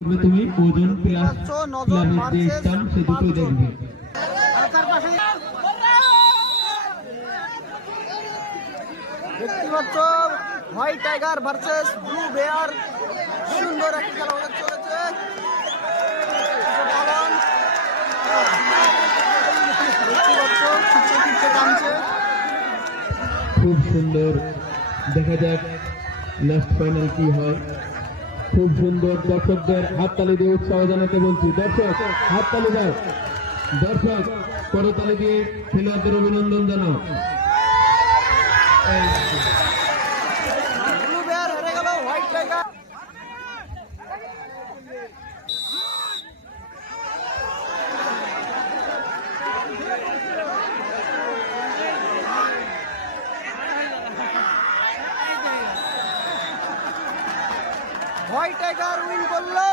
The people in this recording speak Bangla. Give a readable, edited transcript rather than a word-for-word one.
তুমি ওজন প্লাস প্লানের যে স্থান সে দুটোই দেখবে। দেখতে পাচ্ছ white tiger versus blue bear, সুন্দর একটা খেলা হতে চলেছে। খুব সুন্দর, দেখা যাক লাস্ট ফাইনাল কি হয়। খুব সুন্দর, দর্শকদের হাততালি দিয়ে উৎসাহ জানাতে বলছি। দর্শক হাততালি দাও, দর্শক করতালি দিয়ে খেলোয়াড়দের অভিনন্দন জানাও। ব্লু বেয়ার হেরে গেল white tiger. White tiger win করলো।